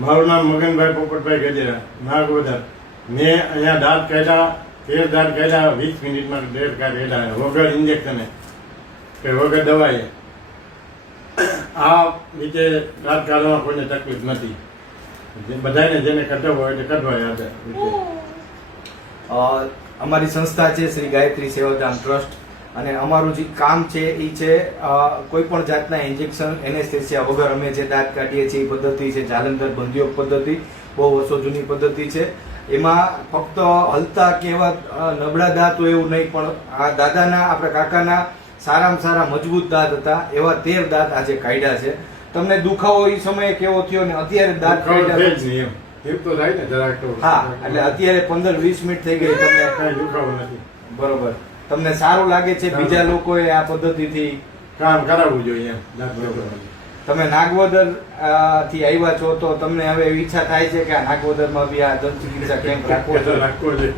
મારું નામ મગનભાઈ પોપટભાઈ ગજેરા, નાગવદર. મેં અહીંયા દાંત કાઢ્યા, 13 દાંત કાઢ્યા, 20 મિનિટમાં 13 કાઢ્યા વગર ઇન્જેક્શને કે વગર દવાએ. આ રીતે દાંત કાઢવામાં કોઈને તકલીફ નથી. બધાને જેને કઢાવવો હોય એટલે કઢવાય. અમારી સંસ્થા છે શ્રી ગાયત્રી સેવાધામ ટ્રસ્ટ, અને અમારું જે કામ છે એ છે કોઈ પણ જાતના ઇન્જેક્શન એનેસ્થેસિયા વગર અમે જે દાંત કાઢીએ છીએ એ પદ્ધતિ છે જાલંધર બંધયોગ પદ્ધતિ. બહુ વર્ષો જૂની પદ્ધતિ છે. એમાં ફક્ત હલતા કે એવા નબળા દાંત હોય એવું નહીં, પણ આ દાદાના આપણા કાકાના સારામાં સારા મજબૂત દાંત હતા, એવા 13 દાંત આજે કાઢ્યા છે. તમને દુખાવો એ સમયે કેવો થયો ને અત્યારે દાંત કાઢ્યા? એમ તો થાય ને જરાક તો. હા, એટલે અત્યારે 15-20 મિનિટ થઈ ગઈ, તમને કઈ દુખાવો નથી. બરોબર. તમને સારું લાગે છે? બીજા લોકોએ આ પદ્ધતિથી કામ કરાવવું જોઈએ. તમે નાગવદર થી આવ્યા છો તો તમને હવે ઈચ્છા થાય છે કે આ નાગવદર માં બી આ દંત ચિકિત્સા કેમ્પ રાખવો જોઈએ?